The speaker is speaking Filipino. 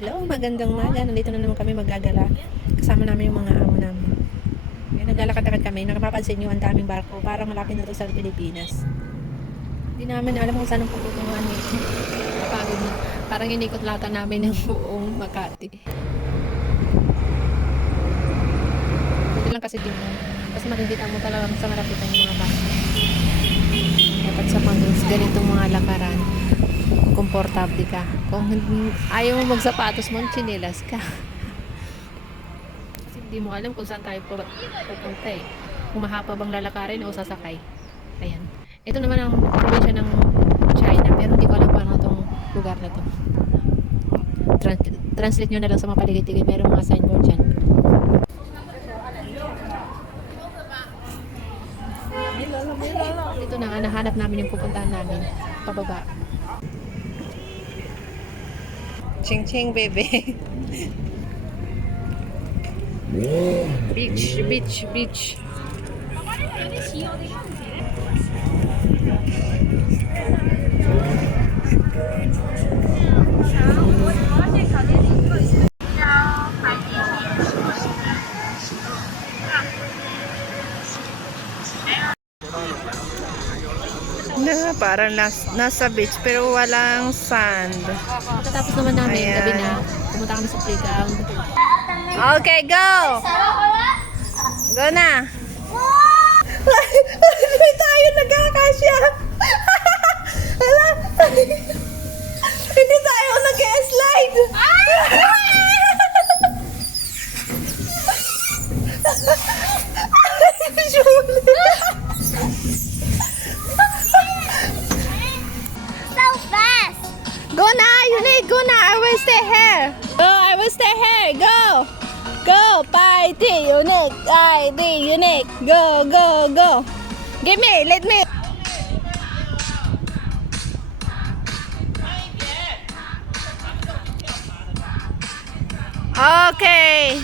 Hello, magandang umaga. Nandito na naman kami maggagala. Kasama namin yung mga amo namin. Kaya naglalakad-lakad kami. Nakapapansin nyo ang daming barko. Parang malapit na to sa Pilipinas. Hindi namin alam kung saan ang puputungan eh. Napagod na. Parang inikot lata namin ng buong Makati. Buti lang kasi din mo. Kasi makikita mo talagang sa marapitan yung mga barko. Dapat sa ganitong mga lakaran, komportable ka. Kung ayaw mo magsapatos mo, tsinelas ka. Kasi hindi mo alam kung saan tayo pupunta eh. Kung mahaba bang lalakarin o sasakay. Ayan. Ito naman ang probinsya ng China, pero hindi ko alam paano itong lugar na to. Translate nyo na lang sa mga paligid-tigid. Merong mga signboard dyan. Ito na nga, nahanap namin yung pupuntahan namin. Pababa. Ching ching baby. Beach, beach, beach. Na, parang nasa beach pero walang sand. Tapos naman namin, gabi na, pumunta kami sa playground. Okay, go! Go na! Hindi tayo nagkakasya! Hala! Hindi tayo nag-slide! Go na, Unique, go na. I will stay here. Go, I will stay here. Go. Go, Paiti, Unique. Paiti, Unique. Go, go, go. Give me, let me. Okay.